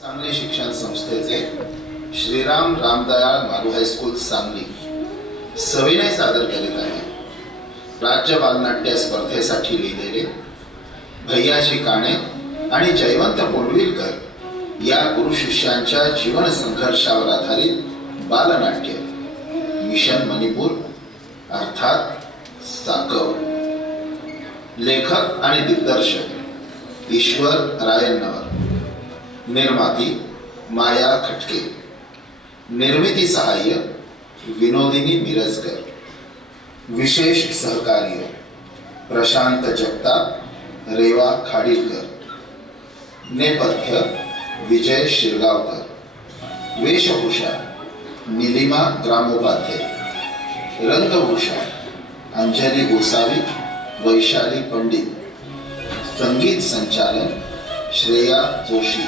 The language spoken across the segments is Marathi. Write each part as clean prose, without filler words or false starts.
सांगली शिक्षण संस्थेचे श्रीराम रामदयाळ मारू हायस्कूल सांगली सविनय सादर करीत आहे. राज्य बालनाट्य स्पर्धेसाठी लिहिलेले भैयाजी काणे आणि जयवंत पोंडविलकर या गुरु शिष्यांच्या जीवन संघर्षावर आधारित बालनाट्य मिशन मणिपूर अर्थात साकव. लेखक आणि दिग्दर्शक ईश्वर रायन्नवर. निर्माती माया खटके. निर्मिती सहाय्य विनोदिनी मिरजकर. विशेष सहकार्य प्रशांत जगताप, रेवा खाडीलकर. नेपथ्य विजय शिरगावकर. वेशभूषा निलिमा ग्रामोपाध्याय. रंगभूषा अंजली गोसावी, वैशाली पंडित. संगीत संचालन श्रेया जोशी.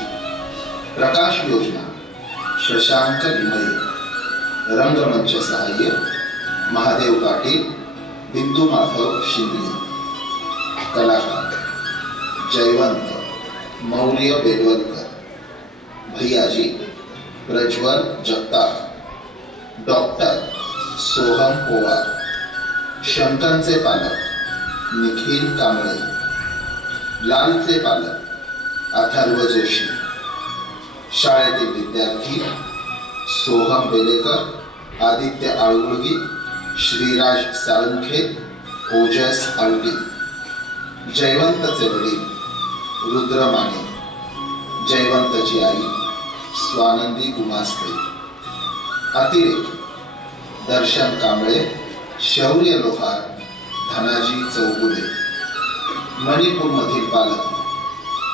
प्रकाश योजना शशांक लिमये. रंगमंच सहाय्य महादेव पाटील, बिंदू माधव शिंदे. कलाकार जयवंत मौर्य बेलवलकर. भैयाजी प्रज्वल जगताप. डॉक्टर सोहम पोवार. शंकरचे पालक निखिल कांबळे. लालचे पालक अथर्व जोशी. शाळेतील विद्यार्थी सोहम बेलेकर, आदित्य आळगुळगी, श्रीराज साळुंखे, ओजस आलटी. जयवंतचे वडील रुद्र माने. जयवंतची आई स्वानंदी गुमास्ते. अतिरेक दर्शन कांबळे, शौर्य लोहार, धनाजी चौगुले. मणिपूर मधील पालक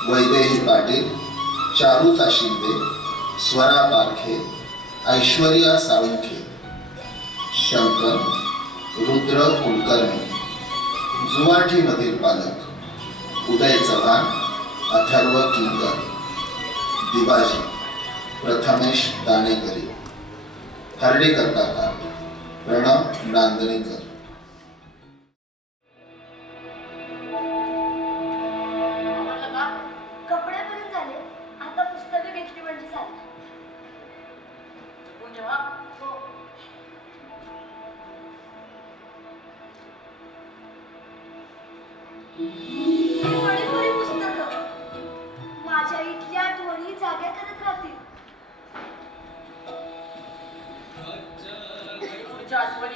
वैदेही पाटील, चारुता शिंदे, स्वरा पारखे, ऐश्वर्या साळुंखे. शंकर रुद्र कुलकर्णी. जुवाठी मधील पालक उदय चव्हाण, अथर्व किंकर. दिवाजी प्रथमेश दाणेकरी. हर्डीकर काका प्रणव नांदणीकर. माझ्या इथल्या आठवणी जाग्या करत राहतील. आठवणी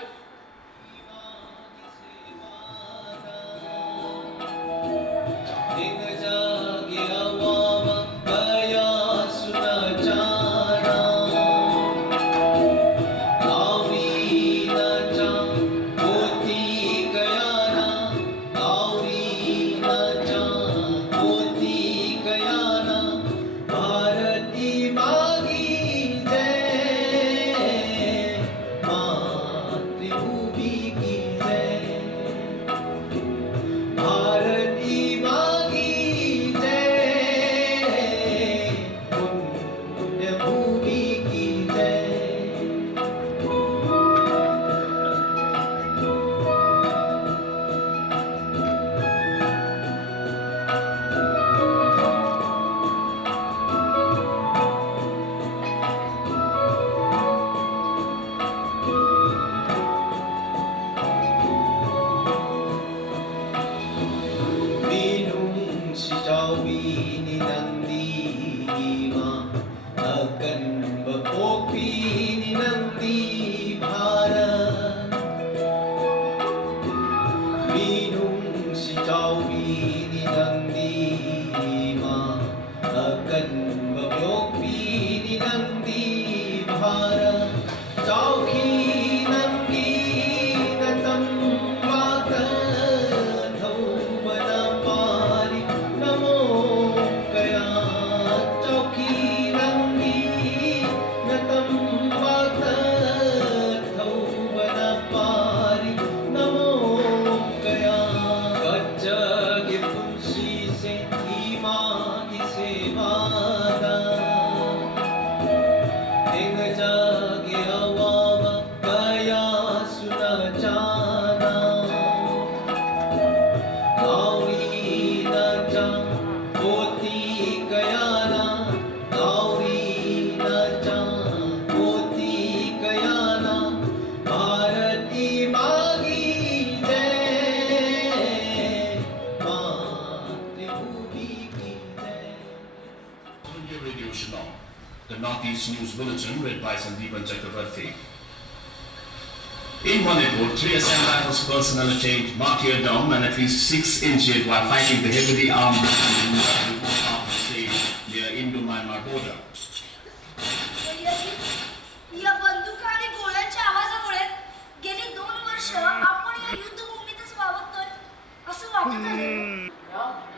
long. The Northeast News Bulletin read by Sandeepan Chakrabarti. In Manipur, 3 Assam Rifles personnel attained martyrdom and at least 6 injured while fighting the heavily armed movement of the state near Indo-Myanmar border. या बंदुका आणि गोळ्यांच्या आवाजामुळे गेली 2 वर्ष आपण या युद्धभूमीतच वावरतोय असं वाटत आहे.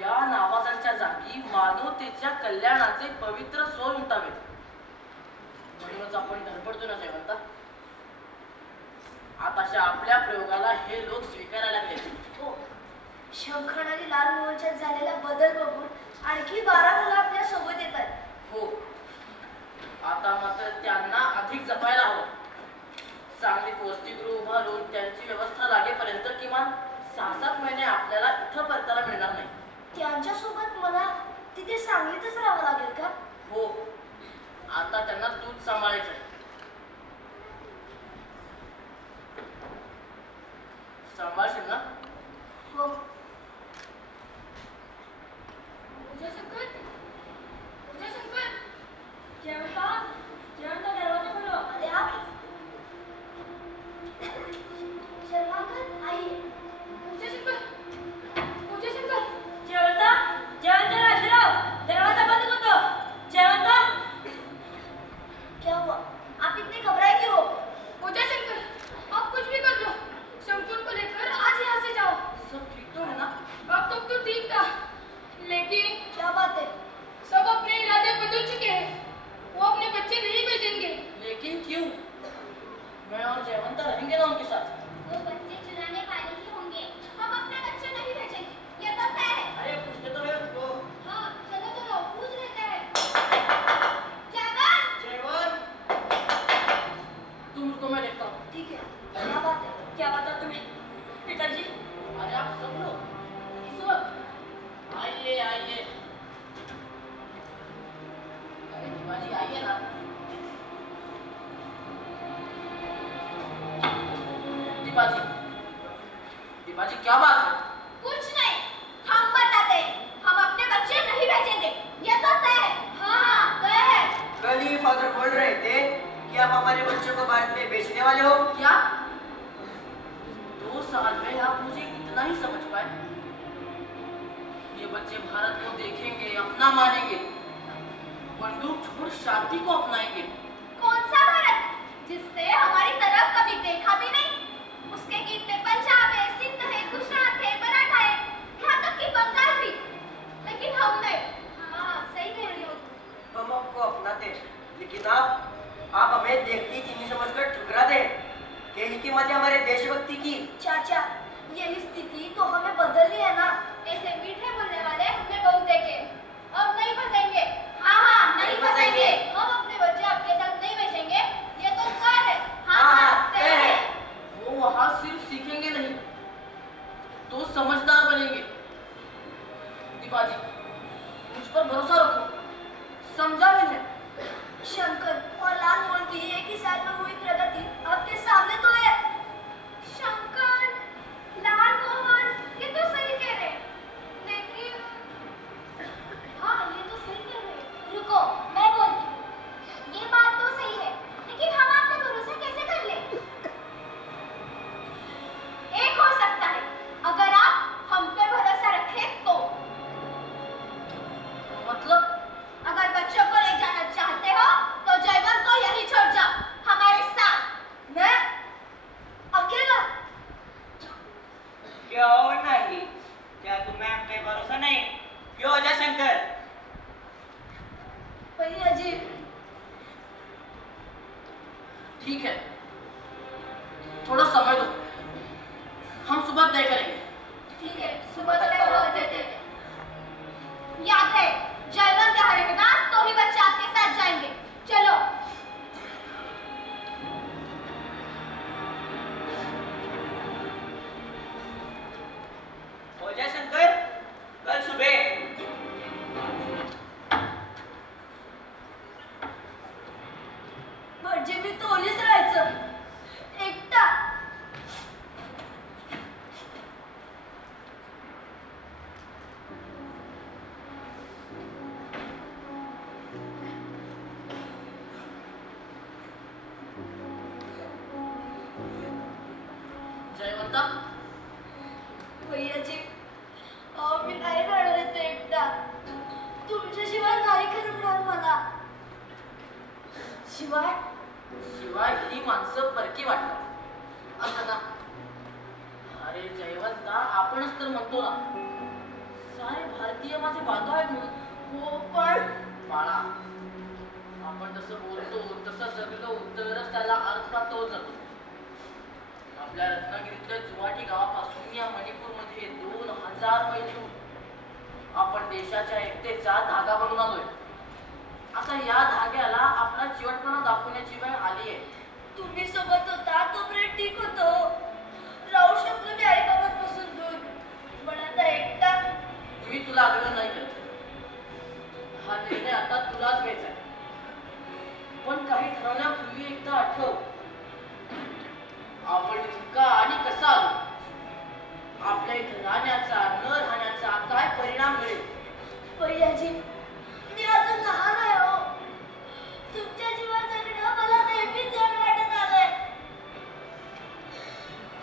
या नावाजांच्या जागी मानवतेच्या कल्याणाचे पवित्र सोय उमटावे म्हणूनच आपण धडपडतो ना जयवंता. आताच्या आपल्या प्रयोगाला हे लोक स्वीकारायला लागले. हो, शंखण आणि लाल मोहनच्यात झालेला बदल बघून आणखी 12 मुलं आपल्या सोबत येत आहेत. हो, आता मात्र त्यांना अधिक जपायला हवं. चांगली वसतिगृह उभारून त्यांची व्यवस्था लागेपर्यंत किमान 6-7 महिने आपल्याला इथं परतायला मिळणार नाही. त्यांच्यासोबत मला तिथे सांगलीतच राहावं लागेल का? हो, आता त्यांना तूच सांभाळायचं आहे. सांभाळशील ना? हो. दरवाजा खोलो. अरे आप शर्माकर आई. जयवंता राजराव, दरवाजा बंद कर दो. जयवंता, क्या हुआ? आप इतने घबराए क्यों हो? पूजा शंकर, आप कुछ भी कर लो, शंकुर को लेकर आज यहाँ से जाओ. सब ठीक तो है ना? अब तक तो ठीक था, लेकिन क्या बात है? सब अपने इरादे बदल चुके हैं. वो अपने बच्चे नहीं भेजेंगे. लेकिन क्यों? मैं और जयवंता रहेंगे ना उनके साथ. वो बच्चे चुराने वाले ही होंगे. हम अपने बच्चे नहीं भेजेंगे, ये तो तय है. अरे पूछते तो है उनको. हाँ, चलो चलो, पूछ लेते हैं. जयवंत, जयवंत, तुम रुको, मैं देखता हूँ. ठीक है. क्या बात है? क्या बता तुम्हें पिताजी? अरे आप सब लोग इस वक्त आइए आइए. अरे शिवाजी आइए ना. दीपाजी, दीपाजी क्या बात है? कुछ नहीं, हम बताते हैं. हम अपने बच्चे नहीं भेजेंगे, ये तो तय है. हाँ, तय है. कल ही फादर बोल रहे थे कि आप हमारे बच्चों को भारत में बेचने वाले हो. क्या 2 साल में आप मुझे इतना ही समझ पाए? ये बच्चे भारत को देखेंगे, अपना मानेंगे, बंदूक छोड़ शांति को अपनाएंगे. कौन सा भारत जिसने हमारी तरफ कभी देखा भी नहीं? उसके गीत में पंजाब है, सिंध है, गुजरात है, मराठा है, यहाँ तक कि बंगाल भी. लेकिन हम नहीं. हाँ, सही कह रही हो. हम आपको अपनाते, लेकिन आप हमें देखती चीनी समझकर ठुकरा दे. यही कीमत है हमारे देशभक्ति की. चाचा, यही स्थिति तो हमें बदलनी है ना. ऐसे मीठे बोलने वाले हमने बहुत देखे. अब नहीं फंसेंगे. हाँ, नहीं फंसेंगे. हम अपने बच्चे आपके साथ नहीं भेजेंगे, ये तो तय है. हाँ, तय है. वो वहां सिर्फ सीखेंगे नहीं तो समझदार बनेंगे. दीपाजी, मुझ पर भरोसा रखो, समझा मैंने. शंकर और लाल मोहन की एक ही साल में हुई प्रगति आपके सामने तो है. शंकर, लाल मोहन, ये तो सही कह रहे हैं. लेकिन हाँ, ये तो सही कह रहे हैं. रुको, मैं बोलती हूँ. ये बात तो सही है, लेकिन हम आप पे भरोसा कैसे कर ले? एक हो सकता है, अगर आप हम पे भरोसा रखें तो. मतलब अगर बच्चों को ले जाना चाहते हो तो जयवंत को यहीं छोड़ जाओ, हमारे साथ. मैं अकेला? क्यों नहीं? क्या तुम्हें हम पे भरोसा नहीं? क्यों अजय शंकर? भैया जी, ठीक है, थोड़ा समय दो, हम सुबह तय करेंगे. ठीक है, सुबह तक पहुंच देते हैं. याद है, जयवंत यहाँ रहेगा तो ही बच्चे आपके साथ जाएंगे. चलो. अजय शंकर, कल सुबह म्हणजे मी तोलीच राहायचं एकटा. शिवाय शिवाय ही माणसं परकी वाटतात असं ना. अरे जयवंता, आपणच तर म्हणतो ना सारे भारतीय माझे बांधव आहेत म्हणून. हो पण बाळा, आपण जसं बोलतो तसं जगलो तरच त्याला अर्थ प्राप्त होत जातो. आपल्या रत्नागिरीतल्या जुवाटी गावापासून या मणिपूरमध्ये 2000 मैल दूर आपण देशाच्या एकतेचा धागा बनून आलोय. आता या धाग्याला आपला चिवटपणा दाखवण्याची वेळ आली आहे. तुम्ही सोबत होता तोपर्यंत ठीक होतो. राहू शकलो मी आई बाबांपासून दूर, पण आता एकटा. मी तुला आग्रह नाही करत. हा निर्णय आता तुलाच घ्यायचा आहे. पण काही ठरवण्यापूर्वी एकदा आठव, आपण इतका आणि कसा आलो, आपल्या इथे राहण्याचा न राहण्याचा काय परिणाम मिळेल. भैयाजी, मी अजून लहान आहे हो. तुमच्या जीवन जगणं मला नेहमीच जड वाटत आलंय.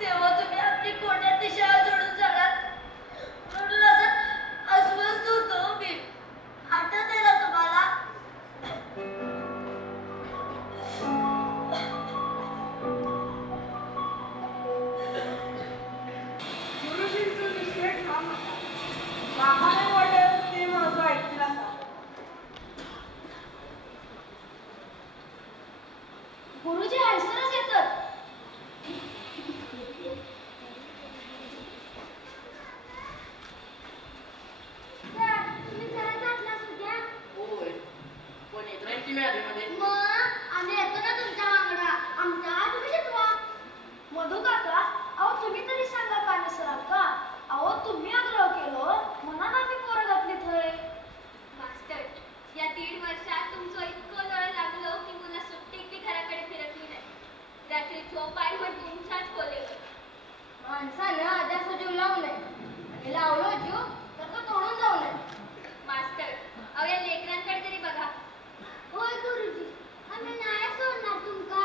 तेव्हा तुम्ही आपली कोण्यातली शाळा सोडून जाणार म्हणून असं अस्वस्थ होतो मी. आठवतंय ना तुम्हाला? गुरुजींचं निश्चय ठाम होता. आम्हाला वाटेल ते माझं ऐकतील असा. गुरुजी हसरच येतात. सर, तुम्ही खरंच आटला सुद्धा? होय, पण येत ती मिळाली मध्ये. मग आम्ही येतो ना तुमच्या वांगडा. आमचा तुम्ही शिकवा. मधू काका, अहो तुम्ही तरी सांगा का सरांका. अहो तुम्ही आग्रह केलो म्हणून आम्ही पोरं घातली थंय. मास्टर, या 1.5 वर्षात तुमचं इतकं जवळ लागलो की मुलं सुट्टीत बी घराकडे फिरकली नाही. रात्री झोपाय पण तुमच्याच खोलीवर. माणसानं आधार जीव लावू नये आणि लावलो जीव तर तो तोडून जाऊ नये. मास्टर, अहो या लेकरांकडे तरी बघा. होय गुरुजी, आम्ही नाही सोडणार तुमका.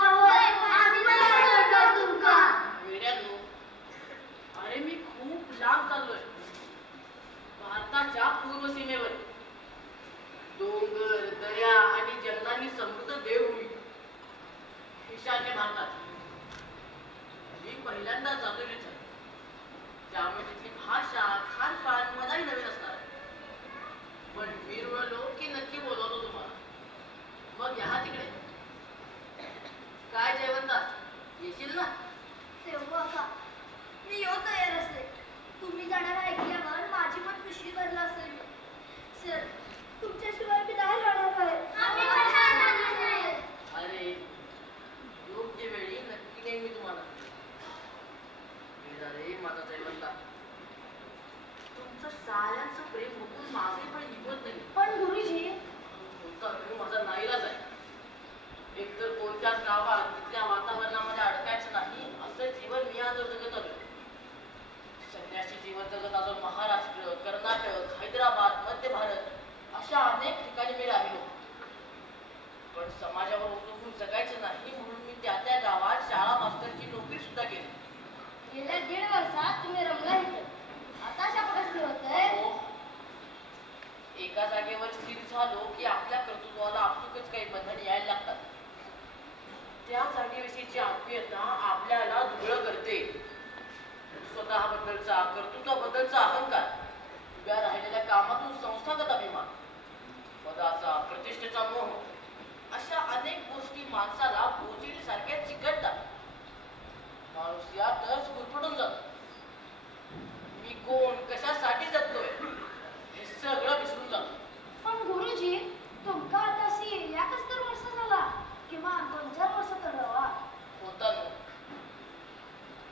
आम्ही नाही सोडणार तुमका. वेड्यानो, अरे मी खूप लांब चाललोय. भारताच्या पूर्व सीमेवर डोंगर, दर्या आणि जंगलांनी समृद्ध देवभूमी ईशान्य भारतात. मी पहिल्यांदा जातोय तिथे. त्यामुळे तिथली भाषा, खानपान मलाही नवीन असणार आहे. पण मी रुळलो की नक्की बोलवतो तुम्हाला. मग या तिकडे. काय जयवंता, येशील ना? तेव्हा का मी येऊ तयार असते. तुम्ही जाणार ऐकल्यावर माझी पण खुशी भरला असेल. सर, तुमच्याशिवाय मी नाही राहणार आहे. आम्ही पण जाणार नाही. अरे, योग्य वेळी नक्की नेईन मी तुम्हाला. रे माझा जयवंता, तुमचं साऱ्यांचं प्रेम बघून माझे पण निघत नाही. पण गुरुजी, तुमचा अनुभव माझा नाईलाज आहे. एकतर कोणत्याच गावात तिथल्या वातावरणामध्ये अडकायचं नाही असं जीवन मी आज जगत आलो. संन्यासी जीवन जगत आलो. महाराष्ट्र, कर्नाटक, हैदराबाद, मध्य भारत अशा अनेक ठिकाणी मी राहिलो. पण समाजावर उचलून जगायचं नाही म्हणून मी त्या त्या गावात शाळा मास्तरची नोकरी सुद्धा केली. गेल्या 1.5 वर्षात तुम्ही रमला इथे. आता शापकस्ती होतंय. हो. एका जागेवर स्थिर झालो की आपल्या कर्तृत्वाला आपसुकच काही बंधन यायला लागतात. त्या जागेविषयीची आत्मीयता आपल्याला दुबळं करते. स्वतःबद्दलचा, कर्तृत्वाबद्दलचा अहंकार, उभ्या राहिलेल्या कामातून संस्थागत अभिमान, पदाचा, प्रतिष्ठेचा मोह अशा अनेक गोष्टी माणसाला बोचिडीसारख्या चिकटतात. माणूस यातच गुरफटून जातो. मी कोण, कशासाठी जगतोय हे सगळं विसरून जातो. पण गुरुजी, तुमका आता अशी याकच तर वर्ष झाला किंवा 2-4 वर्ष तर रवा. होता न.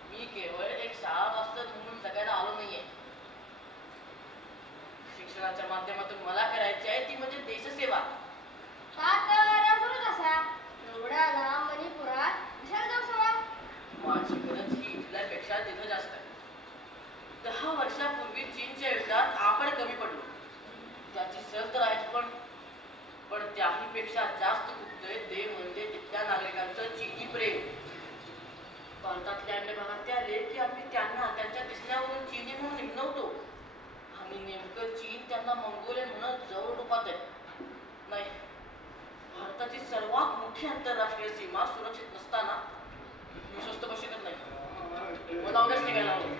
मी केवळ एक शाळा मास्तर म्हणून जगायला आलो नाहीये. शिक्षणाच्या माध्यमातून मला करायची आहे ती म्हणजे देशसेवा. एवढ्या लांब मणिपुरात विशाल जाऊ सवा. माझी गरज ही इथल्यापेक्षा तिथं जास्त आहे. 10 वर्षापूर्वी चीनच्या युद्धात आपण कमी पडलो. त्याची सर तर आहेच, पण त्याही पेक्षा जास्त खुपतंय ते म्हणजे तिथल्या नागरिकांचं चीनी प्रेम. भारतातल्या अन्य भागात ते आले की आम्ही त्यांना त्यांच्या दिसण्यावरून चीनी म्हणून हिणवतो. आणि नेमकं चीन त्यांना मंगोलियन म्हणून जवळ रूपात आहे. नाही, भारताची सर्वात मोठी आंतरराष्ट्रीय सीमा सुरक्षित नसताना मी स्वस्त बसू शकत नाही. मला उद्याच निघायला हवं.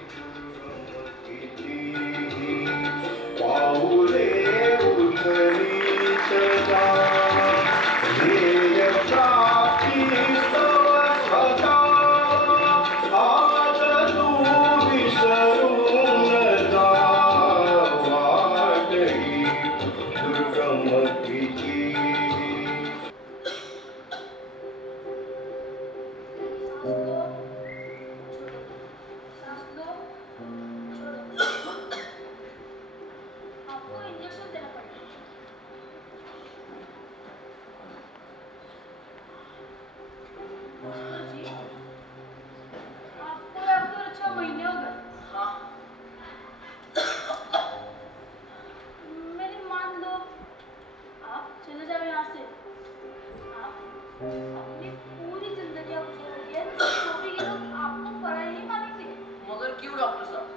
पाऊले उचलीत जा, ध्येय प्राप्तीस्तव सदा. आज तू विसरून जा, वाट ही दुर्गम तिची. आपको इंजेक्शन देना पड़ेगा. जी, आपको लगभग 6 महीने हो गए. हाँ, मेरी मान लो आप चले जाओ यहाँ से. आप अपनी पूरी जिंदगी आप जियोगे तो भी ये लोग आपको पराया ही मानेंगे. मगर क्यों डॉक्टर साहब?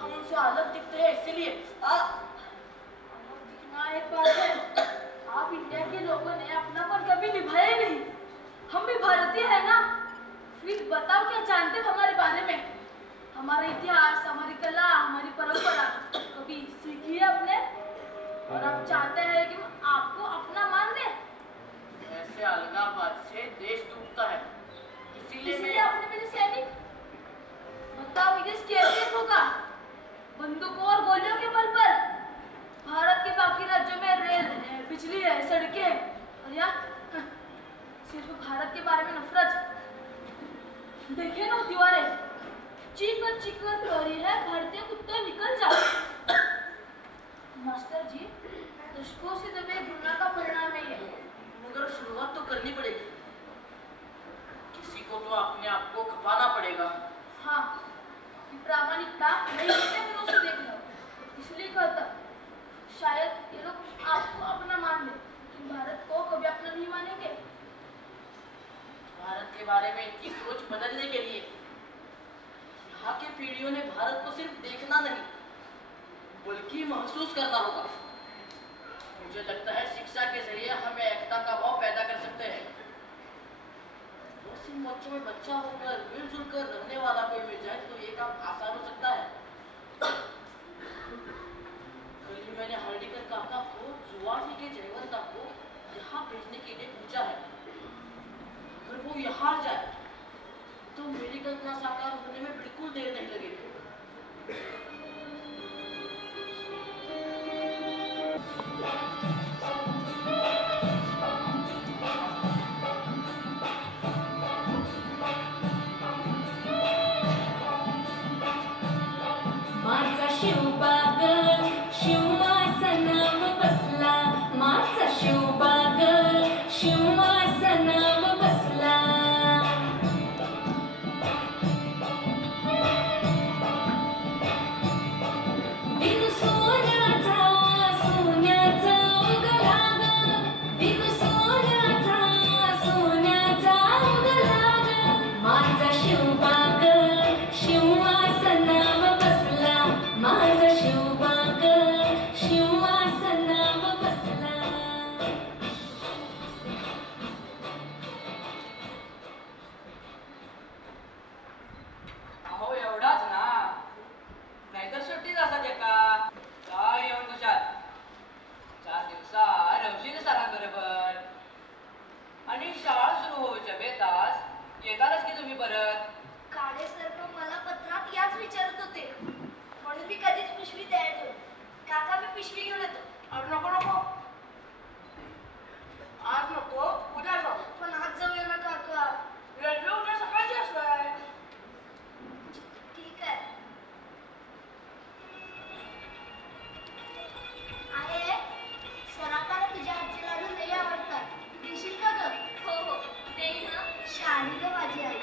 हम उनसे अलग दिखते हैं इसीलिए. अलग दिखना एक बात है. आप इंडिया के लोगों ने अपनापन कभी निभाया ही नहीं. हम भी भारतीय है ना. फिर बताओ क्या जानते हो हमारे बारे में? हमारा इतिहास, हमारी कला, हमारी परंपरा कभी सीखी है आपने? और आप चाहते हैं कि हम आपको अपना मान लें? ऐसे अलगाववाद से देश डूबता है. इसीलिए इसलिए आपने मेरे सैनिक बताओ ये कैसे होगा? बंदूकों और गोलियों के बल पर. भारत के बाकी राज्यों में रेल है, बिजली है, सड़कें हैं. और यहाँ सिर्फ भारत के बारे में नफरत. देखिए ना दीवारें चीकर चीकर रो रही है. भारतीय कुत्ते निकल जाओ. मास्टर जी, दशकों से दबे घृणा का परिणाम है ये. मगर शुरुआत तो करनी पड़ेगी. किसी को तो अपने आप को खपाना पड़ेगा. हाँ, ये प्रामाणिकता नहीं होते फिर उसे देख लो. इसलिए कहता शायद ये लोग आपको अपना मान ले, लेकिन भारत को कभी अपना नहीं मानेंगे. भारत के बारे में इनकी सोच बदलने के लिए यहाँ की पीढ़ियों ने भारत को सिर्फ देखना नहीं बल्कि महसूस करना होगा. मुझे लगता है शिक्षा के जरिए हम एकता का भाव पैदा कर सकते हैं. बस इन बच्चों में बच्चा होकर मिलजुल कर रहने वाला कोई मिल जाए तो ये काम आसान हो सकता है. कल ही मैंने हर्डिकर काका को जुआटी के जयवंता को यहाँ भेजने के लिए पूछा है. अगर वो यहाँ जाए तो मेरी कल्पना साकार होने में बिल्कुल देर नहीं लगेगी. माझा शिवबाग शिवमासनावर बसला. माझा शिवबाग शिवमासनावर बसला. दिन सोन्याचा सोन्याचा उगला ग. दिन सोन्याचा सोन्याचा उगला ग. माझा शिवबाग शिवमासनावर बसला. माझा शिवबाग शिवमासनावर बसला. अहो एवढाच ना, नाहीतर सुट्टीच असत एका. काय येऊन खुशाल 4 दिवसात रवशील सरांबरोबर. आणि शाळा सुरू होऊच्या बेतास येतालच की तुम्ही परत. काळे सर पण मला पत्रात याच विचारत होते. म्हणून मी कधीच पिशवी तयार ठेवली. काका मी पिशवी घेऊन येतो. अरे नको नको, आज नको, उद्या जाऊ. पण आज जाऊया ना काका. रेल्वे उद्या सकाळची असणार. ठीक आहे. आहे सरांना तुझ्या हातचे लाडू लई आवडतात. देशील का ग? हो हो देईन ना. शाली ग माझी आई.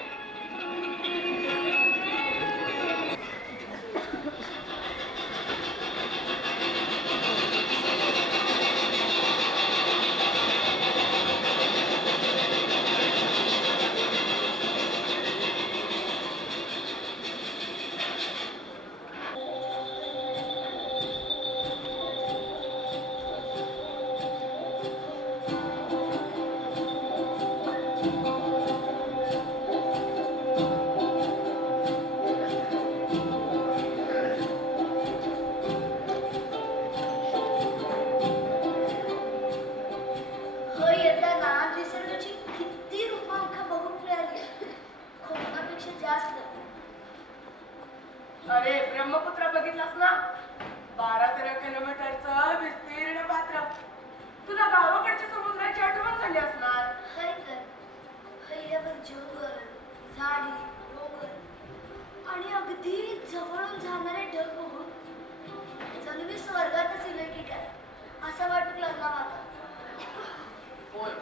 जंगल, झाडी, डोंगर आणि अगदी जवळून जाणारे ढग बघून जणू मी स्वर्गातच येलोय की काय असं वाटू लागला मला. होय,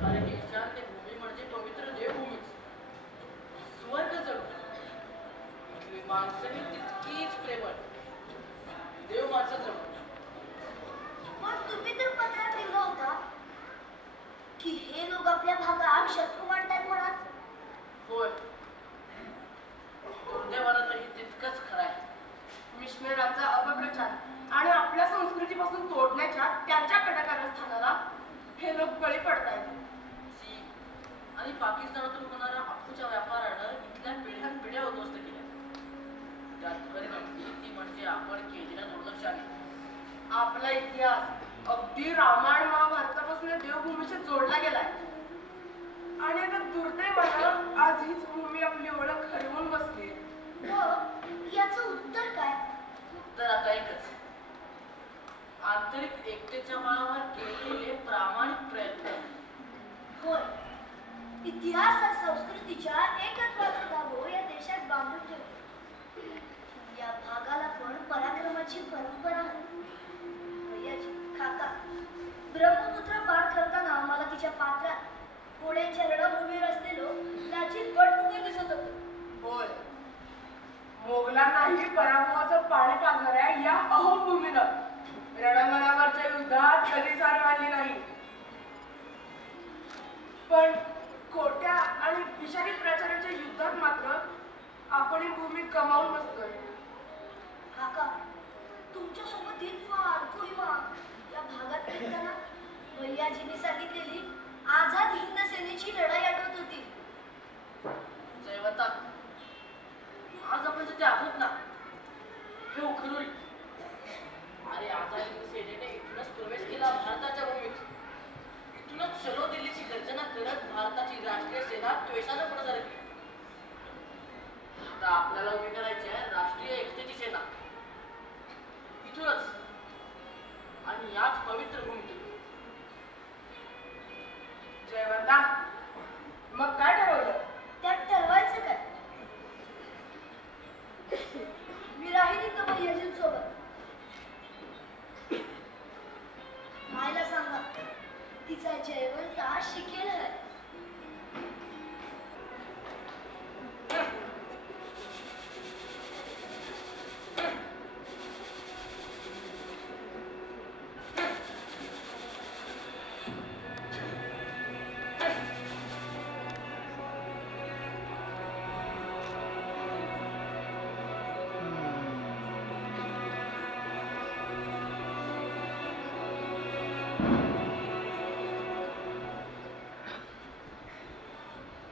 कारण ही शांत भूमी म्हणजे पवित्र देवभूमीच, स्वर्ग जणू. इथली माणसंही तितकीच प्रेमळ, देव माणसं जणू. पण तुम्ही तर पत्रात लिहिलं होता की हे लोक आपल्या भागात शत्रू मांडतात म्हणा. होय, दुर्दैवानंही तितकंच खरं आहे. मिशनरांचा अपप्रचार आणि आपल्या संस्कृतीपासून तोडण्याच्या त्यांच्या कारस्थानाला हे लोक बळी पडतायत. चीन आणि पाकिस्तानातून होणाऱ्या अफूच्या व्यापारानं इथल्या पिढ्यानपिढ्या उद्ध्वस्त केल्या. त्यात परिणामी ती म्हणजे आपण केलेल्या दुर्लक्षाने. आपला इतिहास अगदी रामायण महाभारतापासून देवभूमीशी जोडला गेलाय आणि आता दुर्दैवानं आज हीच भूमी आपली ओळख हरवून बसली. याचं उत्तर काय? उत्तर आता एकच, आंतरिक एकतेच्या बळावर केलेले प्रामाणिक प्रयत्न. होय, इतिहास आणि संस्कृतीच्या एकत्वाचा धागो या देशात बांधून ठेवतो. या भागाला पण पराक्रमाची परंपरा आहे. भैयाजी, काका, ब्रह्मपुत्र पार करताना मला तिच्या पात्रात घोड्यांच्या रणभूमीवर असलेलो लाचित गडमुखर दिसत होतं. होय, मोगलांनाही पराभवाचं पाणी पाजणाऱ्या या अहोभूमीनं रणमनावरच्या युद्धात कधी सार मानली नाही. पण खोट्या आणि विषारी प्रचाराच्या युद्धात मात्र आपण ही भूमी कमावून बसतोय. काका, तुमच्यासोबत इन्फाल, कोहिमा या भागात फिरताना भैयाजीने सांगितलेली आझाद हिंद सेनेची लढाई आठवत होती. जयवंता, आज आपण जिथे आहोत ना, हे उखरुल. अरे आझाद हिंद सेनेने इथूनच प्रवेश केला भारताच्या भूमीत. इथूनच चलो दिल्लीची गर्जना करत भारताची राष्ट्रीय सेना द्वेषानं पुढे सरकली. आता आपल्याला उभी करायची आहे राष्ट्रीय एकतेची सेना. इथूनच आणि याच पवित्र भूमीतून. जयवंता, मग काय ठरवलं? त्यात ठरवायचं काय? मी राहील इथं भैयाजींसोबत. मायला सांगा, तिचा जयवंता शिकेल आहे.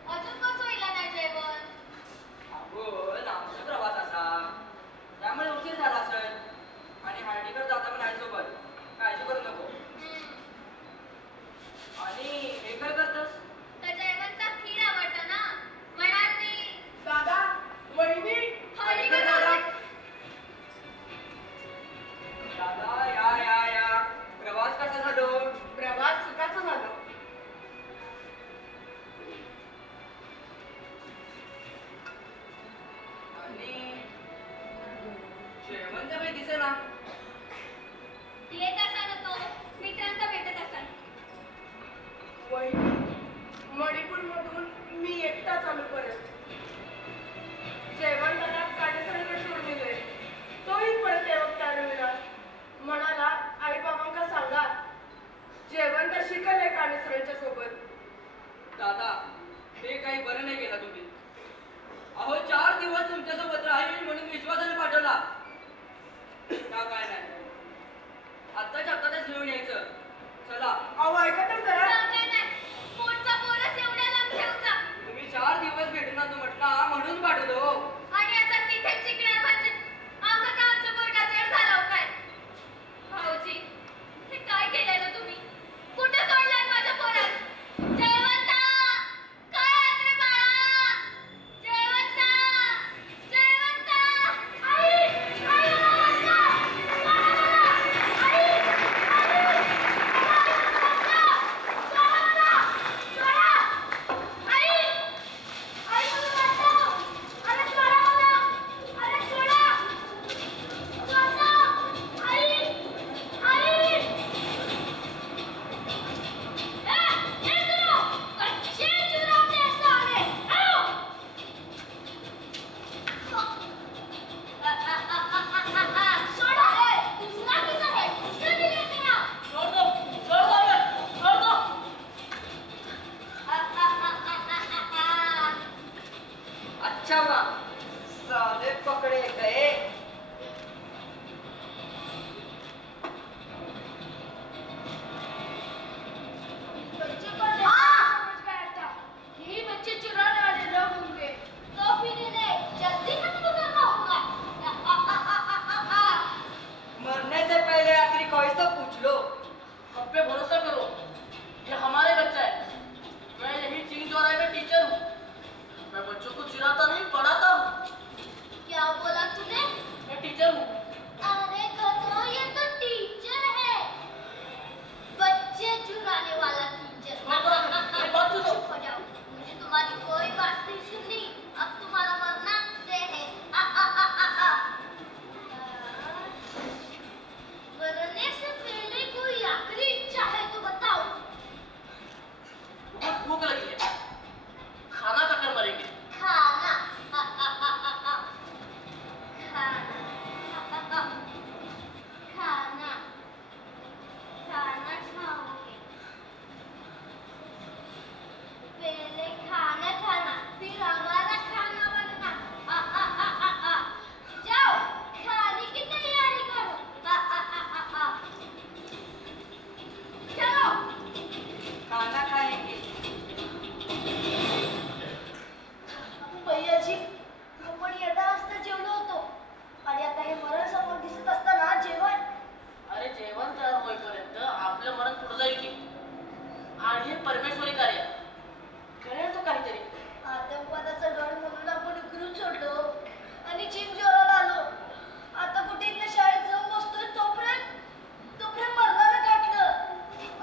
अजून कसं होईला नाही जेवण? अगो लांबचा प्रवास असा, त्यामुळे उशीर झाला असेल. आणि हार्डीकडे जाता पण आहे सोबत, काळजी करू नको. आणि हे काय करतोस? तर जेवणचा खीर आवडतं ना, म्हणाल मी. दादा, वहिनी, हळदी का दादा? दादा या या या, प्रवास कसा झालो? प्रवास सुखाचा झाला. आणि जेवण तर काही दिसेना. येत असा नको, मित्रांचा भेटत असाल. वहिनी, मणिपूरमधून मी एकटा चालू परत. जेवण त्याला काटेसरीकडे सोडून दिले. तोही परत येवकता मिळाला. म्हणाला, आई बाबांका सांगा, जेवण तर शिकले काटेसरीच्या सोबत. दादा, हे काही बरं नाही केलं तुम्ही. अहो 4 दिवस तुमच्यासोबत राहील म्हणून विश्वासाने पाठवला. का काय नाही, आत्ताच्या आत्ताच घेऊन यायचं. चला. अहो ऐका तर जरा. काय नाही, पोटचा पोरच एवढ्या लांब ठेवचा. तुम्ही 4 दिवस भेटणार तो म्हटला म्हणून पाठवलो. आणि आता तिथेच शिकणार म्हणजे आमचा गावचा पोरगा जड झाला हो काय? भाऊजी, हे काय केलं ना तुम्ही? कुठं सोडलात माझ्या पोराला? जयवंता, काय आत रे बाळा? जयवंता, जयवंता, आई, आई जयवंता, आई, आई, जयवंता, सब पे भरोसा करो, ये हमारे बच्चा है। मैं यही चीज चौराहे में टीचर हूँ। मैं बच्चों को चिढ़ाता नहीं, पढ़ाता हूँ। क्या बोला तूने? मैं टीचर हूँ। अरे गधो, ये तो टीचर है, बच्चे चुराने वाला टीचर। मेरी बात सुनो। चुप हो जाओ, मुझे तुम्हारी कोई बात नहीं सुननी। अब तुम्हारा मरना तय है। मरने से पहले कोई आखिरी इच्छा है तो बताओ। बहुत भूख लगी है, खाना खाकर मरेंगे। खाना खाना खाना खाओगे। पहले खाना खाना, फिर हमारा खाना बनना। जाओ, खाने की तैयारी करो। चलो। खाना खाएंगे। भैयाजी, आपण येता वाजता जेवलो होतो आणि आता हे मरण समोर दिसत असताना जेवण. अरे जेवण तयार होईपर्यंत आपलं मरण पुढे जाईल की. आणि हे परमेश्वरी कार्य करेल तो काहीतरी. आतंकवादाचा गड म्हणून आपण उकरून सोडलो आणि चीन जोराला आलो. आता कुठे इकडे शाळेत जाऊन बसतोय तोपर्यंत मरणाला गाठलं.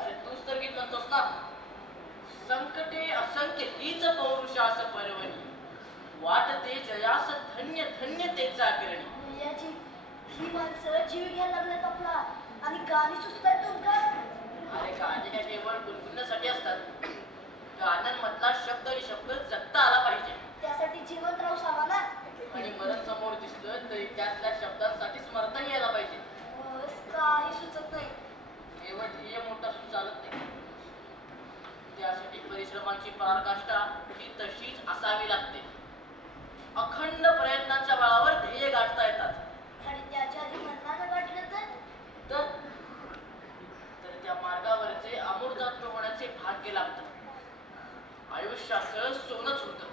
अरे तूच तर गीत म्हणतोस ना, संकटे असंख्य हीच पौरुषास पर्वणी, वाटते जयास धन्य धन्य तेचा किरणी. भैयाजी, ही माणसं जीव घ्यायला लागलेत आपला आणि गाणी सुचतायत तुमका. अरे गाणे काय केवळ गुणगुणण्यासाठी असतात. गाण्यांमधला शब्द आणि शब्द जगता आला पाहिजे. त्यासाठी जिवंत राहू सावा ना. आणि मरण समोर दिसलं तरी त्यातल्या शब्दांसाठी स्मरता यायला पाहिजे. बस, काही सुचत नाही. केवळ ध्येय मोठं असून चालत नाही, त्यासाठी परिश्रमांची पराकाष्ठा ही तशीच असावी लागते. अखंड प्रयत्नांच्या बळावर ध्येय गाठता येतात. आणि त्याच्या आधी मरणाला गाठलं तर तर त्या मार्गावरचे अमूर्तत्व होण्याचे भाग्य लागतं. आयुष्याचं सोनच होतं.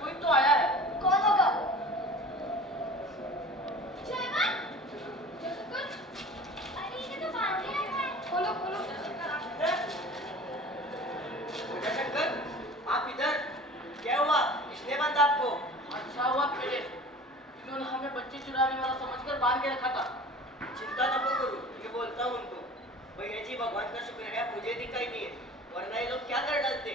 कोई तो आया है. कोण होगा? खोलो खोलो. शंकर, आप इधर? क्या हुआ? किसने बांधा आपको? अच्छा हुआ पहले इन्होंने हमें बच्चे चुराने वाला समझकर बांध के रखा था. चिंता नको करो, मैं बोलता हूँ उनको। भैया जी, भगवान का शुक्र है मुझे दिखाई दिए, वरना ये लोग क्या कर डालते।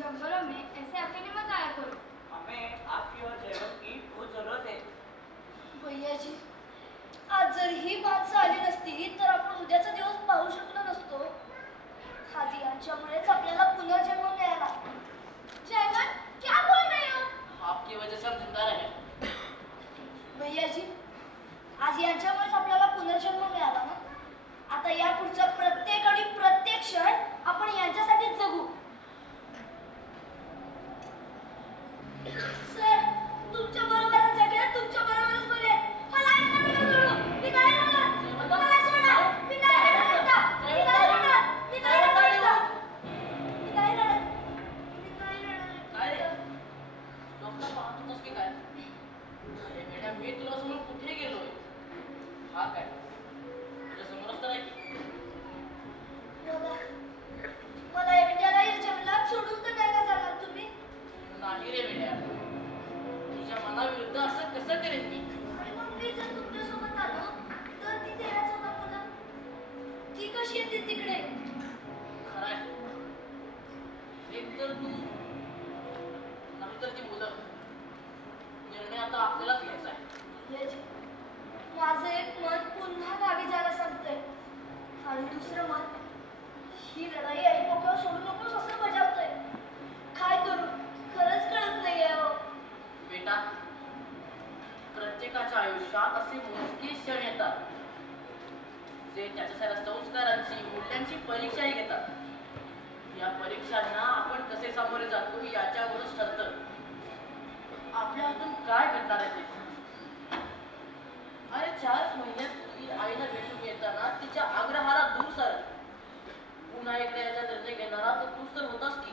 जंगलों में ऐसे अकेले मत आया करो। हमें आपकी और जयवंत की बहुत जरूरत है। भैयाजी, आज जर ही माणसं आली नसती तर आपण उद्याचा दिवस पाहू शकलो नसतो. हाजी यांच्यामुळेच आपल्याला पुनर्जन्म मिळाला. जयवंत, क्या बोल रहे हो? आपकी वजह से हम जिंदा रहे. भैयाजी, आज यांच्यामुळेच आपल्याला पुनर्जन्म मिळाला ना. आता यापुढचा प्रत्येक आणि प्रत्येक क्षण आपण यांच्यासाठीच जगू. सर, तुमच्या बरोबर जगेल, तुमच्या बरोबरच बरे. मला एक नका करू. मी नाही रडत. मला सोडा. मी नाही रडत आता. मी नाही रडत. मी नाही रडत आता. मी नाही रडत. मी नाही रडत. काय रे, स्वप्न पाहत होतास की काय? अरे मॅडम, मी तुला समोर कुठे गेलोय? हा काय तुझ्या समोरच तर आहे की. बाबा, मला एकट्याला या जंगलात सोडून तर नाही ना जाणार तुम्ही? नाही रे बेड्या, तुझ्या मनाविरुद्ध असं कसं करेन मी? आणि मग मी जर तुमच्यासोबत आलो तर ती तेराचौदा मुलं ती कशी येतील तिकडे? खरंय, एक तर तू नाही तर ती मुलं. निर्णय आता आपल्यालाच घ्यायचा आहे. याची माझं एक मन पुन्हा गावी जायला सांगतंय आणि दुसरं मन ही लढाई आई मोकळं सोडू नकोस असं बजावतंय. काय करू खरंच कळत नाहीये हो. बेटा, प्रत्येकाच्या आयुष्यात असे मोजके क्षण येतात जे त्याच्या संस्कारांची मूल्यांची परीक्षाही घेतात. या परीक्षांना आपण कसे सामोरे जातो याच्यावरच ठरतं आपल्या हातून काय घडणार आहे ते. अरे 4 महिन्यापूर्वी आईला भेटून येताना तिच्या आग्रहाला दूर सरत पुन्हा एकदा याचा निर्णय घेणारा तर तूच तर होतास की.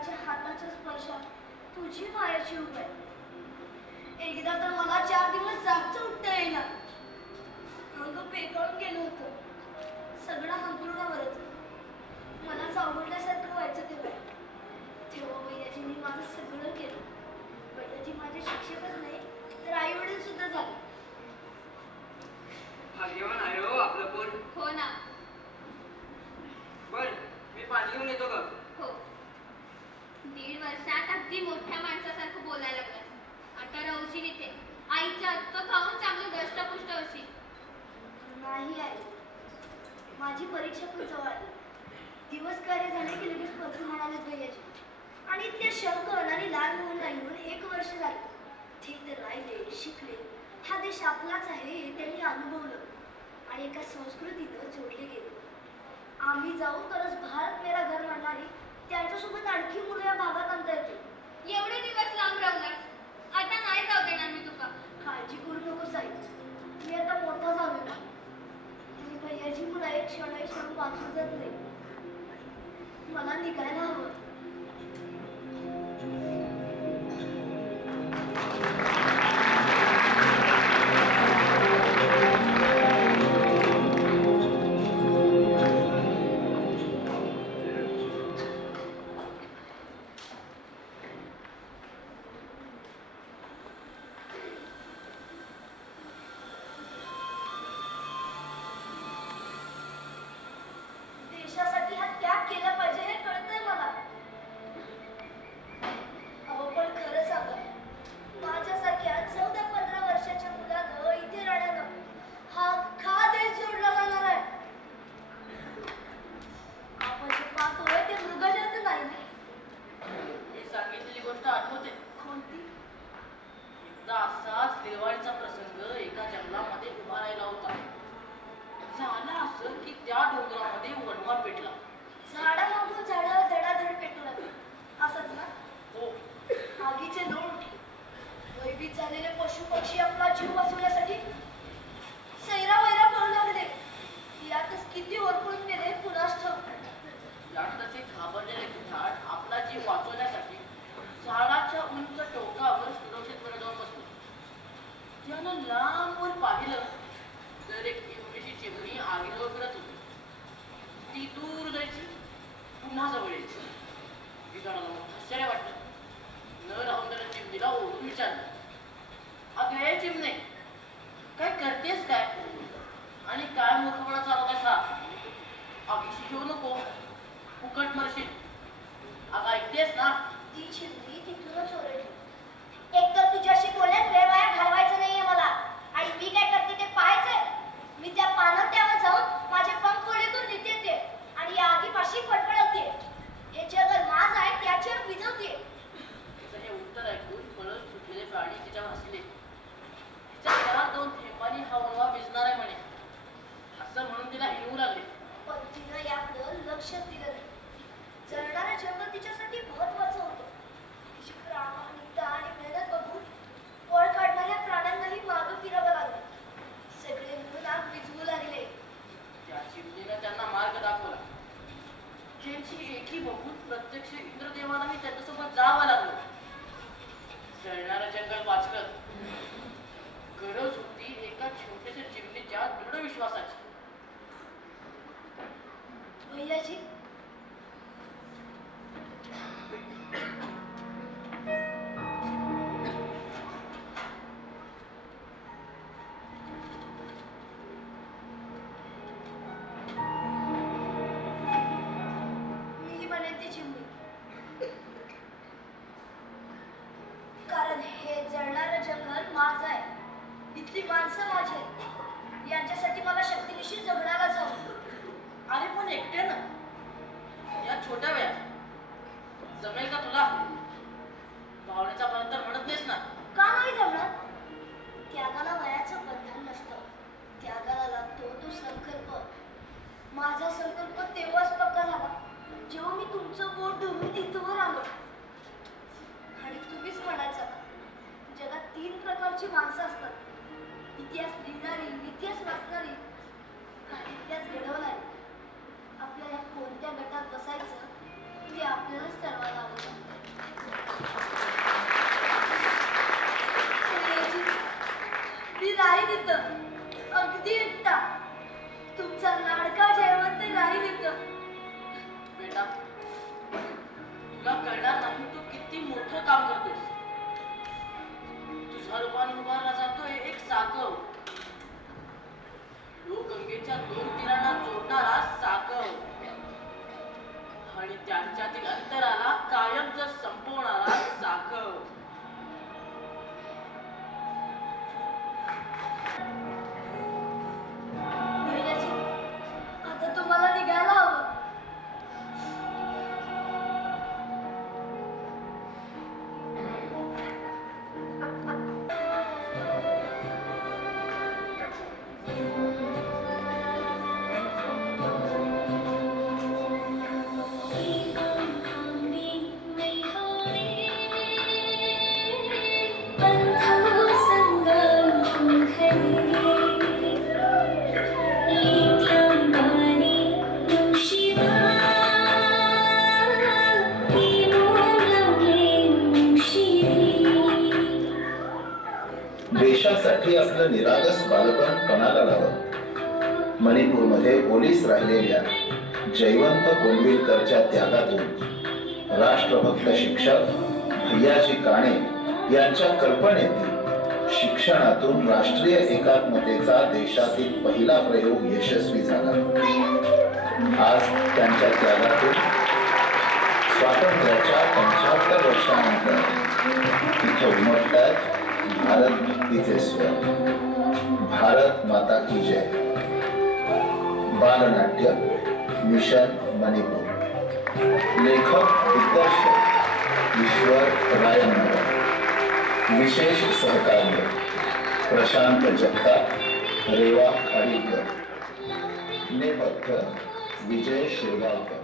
देवाच्या हाताच्या स्पर्शात तुझी मायाची उभ आहे. एकदा तर मला 4 दिवस जागचं उठता येईना. अंग पेकाळून गेलं होतं. सगळं अंथरुणावरच. मला चावडल्यासारखं व्हायचं तेव्हा भैयाजींनी माझं सगळं केलं. भैयाजी माझे शिक्षकच नाही तर आई वडील सुद्धा झाले. भाग्यवान आहे हो आपलं पोर. हो ना. बर मी पाणी घेऊन येतो ग. हो. 1.5 वर्षात अगदी मोठ्या माणसासारखं बोलायला लागलं. आता राहूशील इथे. आईच्या हातचं खाऊन चांगलं दष्टपुष्ट होशील. नाही आई. माझी परीक्षा पण जवळ आली. दिवस कार्य झाले की लगेच परतून म्हणाले भैयाजी. आणि इथल्या शंकर आणि लाल मोहन येऊन 1 वर्ष झाले. ते तर राहिले, शिकले. हा देश आपलाच आहे हे त्यांनी अनुभवलं आणि एका संस्कृतीनं जोडले गेले. आम्ही जाऊ तरच भारत मेरा घर म्हणणारी त्यांच्यासोबत आणखी मुलं या भागात आणता येतील. एवढे दिवस लांब राहणार. आता नाही जाऊ देणार मी तुका. काळजी करू नको साई. मी आता मोठा झालो ना. आणि भैयाजी मला एक क्षण वाचून जात नाही. मला निघायला हवं. देशासाठी हा त्याग केला पाहिजे हे कळतंय मला. अहो पण खरं सांगा, माझ्यासारख्या 14-15 वर्षाच्या मुलानं इथे राहण्यानं हा अख्खा देश जोडला जाणार आहे. आपण जे पाहतोय ते मृगजंत नाही. ही सांगितलेली गोष्ट आठवते. कोणती? एकदा असाच दिवाळीचा प्रसंग एका जंगलामध्ये उभा राहिला होता. झालं असं की त्या डोंगरामध्ये वणवा पेटला. झाडामागून झाडं धडाधड पेटू लागली. असंच ना? हो. आगीचे लोट उठले. भयभीत झालेले पशु पक्षी आपला जीव वाचवण्यासाठी सैरावैरा पळू लागले. यातच किती होरपळून गेले कुणास ठाऊक. लाटण्याचे घाबरलेले गिधाड आपला जीव वाचवण्यासाठी झाडाच्या उंच टोकावर सुरक्षितपणे जाऊन बसलो. त्यानं लांबवर पाहिलं तर एक एवढीशी चिमणी आगीजवळ फिरत होती. ती दूर जायची, पुन्हा जवळ यायची. गिधाडाला मग आश्चर्य वाटलं. न राहून त्याला चिमणीला ओढून विचारलं, अगं हे चिमणे, काय करतेस काय? आणि काय मूर्खपणा चालवतायस हा? आगीशी घेऊ नको, फुकट मरशील. अगं ऐकतेस ना? ती चिमणी तिथूनच ओरडली. एक तर तुझ्याशी बोलण्यात वेळ वाया घालवायचा नाहीये मला. आणि मी काय करते ते पाहायचंय. मी त्या पाणवठ्यावर जाऊन माझे पंख खोलीतून निघते आणि या आगीपाशी फडफडवते. हे जंगल माझं आहे त्याच्यावर विझवते. तिचं हे उत्तर ऐकून पळत सुटलेले प्राणी तिच्यावर हसले. तिच्या घरात 2 थेंबांनी हा वणवा भिजणार आहे म्हणे, असं म्हणून तिला हिणवू लागले. पण तिनं याकडं लक्षच दिलं नाही. जळणारं जंगल तिच्यासाठी महत्वाचं होतं. तिची प्रामाणिकता आणि मेहनत बघून पळ काढणाऱ्या प्राण्यांनाही मागं फिरावं लागलं. सगळे मिळून आग विझवू लागले. त्या चिमणीनं त्यांना मार्ग दाखवला. त्यांची एकी बघून प्रत्यक्ष इंद्रदेवालाही त्यांच्यासोबत जावं लागलं. जळणारं जंगल वाचलं. गरज होती एका छोट्याशा चिमणीच्या दृढ विश्वासाची. भैयाजी, मी म्हणेन ती चिमणी. कारण हे जळणारं जंगल माझं आहे. इथली माणसं माझी आहेत. यांच्यासाठी मला शक्तीनिशी जगण्याला जाऊ. अरे पण एकट्यानं या छोट्या वेळात जमेल का तुला? भावनेचा बंधन म्हणत नाहीस ना? का नाही जमणार? त्यागाला वयाचं बंधन नसतं. त्यागाला लागतो तो संकल्प. माझा संकल्प तेव्हाच पक्का झाला जेव्हा मी तुमचं बोट धरून इथवर आलो. आणि तुम्हीच म्हणायचं, जगात 3 प्रकारची माणसं असतात. इतिहास लिहिणारी, इतिहास वाचणारी आणि इतिहास घडवणारी. आपल्याला कोणत्या गटात बसायचं ते आपल्यालाच ठरवायला हवं. काम करतेस. तुझ्या रूपाने उभारला जातोय एक साकव, गंगेच्या 2 तीरांना जोडणारा साकव आणि त्यांच्यातील अंतराला कायमच संपवणारा साकव. महिन्याची आता तुम्हाला निघायला हवं. देशासाठी आपलं निरागस बालपण पणाला लावत मणिपूरमध्ये ओलीस राहिलेल्या जयवंत कोंडविलकरच्या त्यागातून राष्ट्रभक्त शिक्षक भैयाजी काणे यांच्या कल्पनेतील शिक्षणातून राष्ट्रीय एकात्मतेचा देशातील पहिला प्रयोग यशस्वी झाला. आज त्यांच्या त्यागातून स्वातंत्र्याच्या 75 वर्षानंतर तिथे उमटतात भारत भक्तीचे स्वर. भारत माता की जय. बालनाट्य मिशन मणिपूर. लेखक दिग्दर्शक ईश्वर रायनगर. विशेष सहकार्य प्रशांत जगताप, रेवा खाडीलकर. नेपथ्य विजय शिरगावकर.